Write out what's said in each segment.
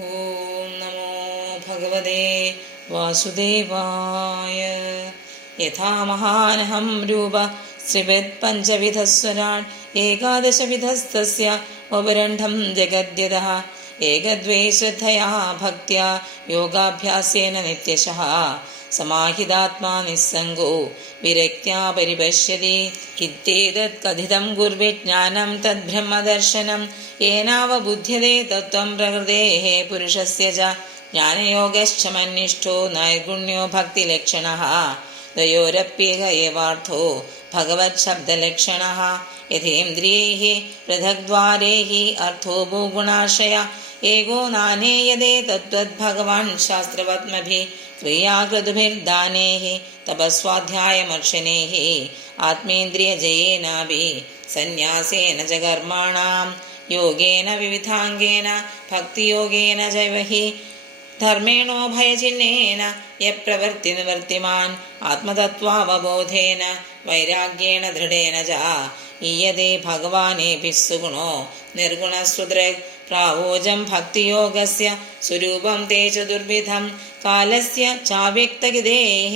ഓം നമോ ഭഗവതേ വാസുദേവായ. യഥാ മഹാനഹം രൂപ ശ്രീവത് പഞ്ചവിധസ്വരാൺ ഏകാദശവിധസ്തസ്യ ഉപരണ്ഠം ജഗദ്യതഃ ഏകദ്വേ ശ്രദ്ധയാ ഭക്ത്യാ യോഗാഭ്യാസേന നിത്യശഃ സമാഹിതാത്മാ നിസ്സംഗോ വിരക്ത്യാ പരിപശ്യതി. ഇത്യേതത് കഥിതം ഗുർവിജ്ഞാനം തദ്ബ്രഹ്മദർശനം യേനാവബുധ്യതേ തത്വം പ്രകൃതേഃ പുരുഷസ്യ ച. ജ്ഞാനയോഗശ്ച മന്നിഷ്ഠോ നൈർഗുണ്യോ ഭക്തിലക്ഷണഃ ദ്വയോരപ്യേക ഏവാർത്ഥോ ഭഗവത് ശബ്ദലക്ഷണഃ. യഥേന്ദ്രിയൈഃ പൃഥഗ്ദ്വാരൈഃ അർത്ഥോ ഭൂഗുണാശ്രയ ഏകോ നാനേയതേ തദ്വത് ഭഗവാൻ ശാസ്ത്രവത്മഭിः ക്രിയാകൃതുഭിർദാനൈഃ തപസ്വാധ്യായമർശനൈഃ ആത്മേന്ദ്രിയജയേനാപി സന്യാസേന ച കർമാണാം യോഗേന വിവിധാംഗേന ഭക്തിയോഗേന ചൈവ ഹി ധർമ്മേണോഭയചിഹ്നേന യപ്രവൃത്തി നിവർത്തിമാൻ ആത്മതത്വാവബോധേന വൈരാഗ്യേണ ദൃഢേന ച ഈയതേ ഭഗവാനേപി സുഗുണോ നിർഗുണസുദൃഗ് പ്രാവോജം ഭക്തിയോഗസ്യ സ്വരൂപം തേ ചതുർവിധം കാലസ്യ ചാവ്യക്തഗതേഃ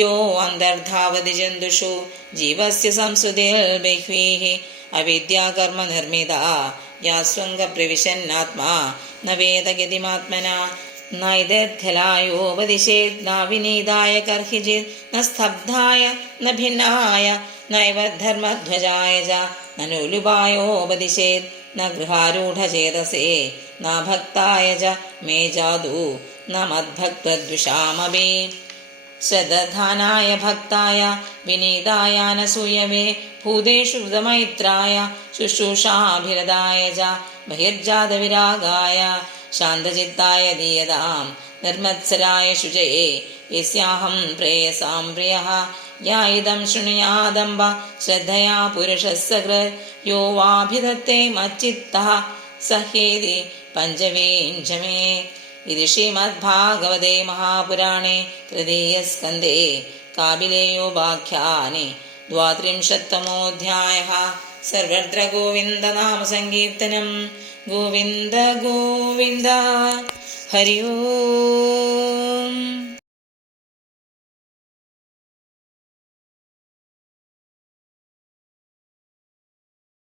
യോ അന്തർധാവതി ജന്തുഷു ജീവസ്യ സംസ്കൃതിർബഹ്വീഃ അവിദ്യാകർമ്മ നിർമ്മിത യാസ്വംഗപ്രവിശന്നാത്മാ ന വേദഗതിമാത്മനാ നൈതദ്ഖലായോപദിശേത് നാവിനീതായ കർഹിചിത് ന സ്തബ്ധായ ന ഭിന്നായ നൈവ ധർമ്മധ്വജായ ച നനുലുപായോപദിശേത് ന ഗൃഹാരൂഢചേതസേ ന ഭക്തായ ച മേ ജാതു ന മദ്ഭക്തദ്വിഷാമപി. ശ്രദ്ധാനായ ഭക്തായ വിനീതായ നസൂയവേ ഭൂതേഷു ഹൃതമൈത്രായ ശുശ്രൂഷാഭിരതായ ച ബഹിർജാതവിരാഗായ ശാന്തചിത്തായ ദീയതാം നിർമ്മത്സരായ ശുചയേ യസ്യാഹം പ്രേയസാം പ്രിയഃ യാ ഇദം ശൃണുയാദംബ ശ്രദ്ധയാ പുരുഷസ്സകൃത് യോ വാഭിധത്തെ മच्चित्तः സഹ്യേതി പഞ്ചമേഞ്ചമേ. ഇത് ശ്രീമദ്ഭാഗവതേ മഹാപുരാണേ തൃതീയസ്കന്ധേ കാപിലേയോപാഖ്യാനെ 32-തമോऽധ്യായः. സർവത്ര ഗോവിന്ദനാമസങ്കീർത്തനം. ഗോവിന്ദ ഗോവിന്ദ. ഹരി ഓം.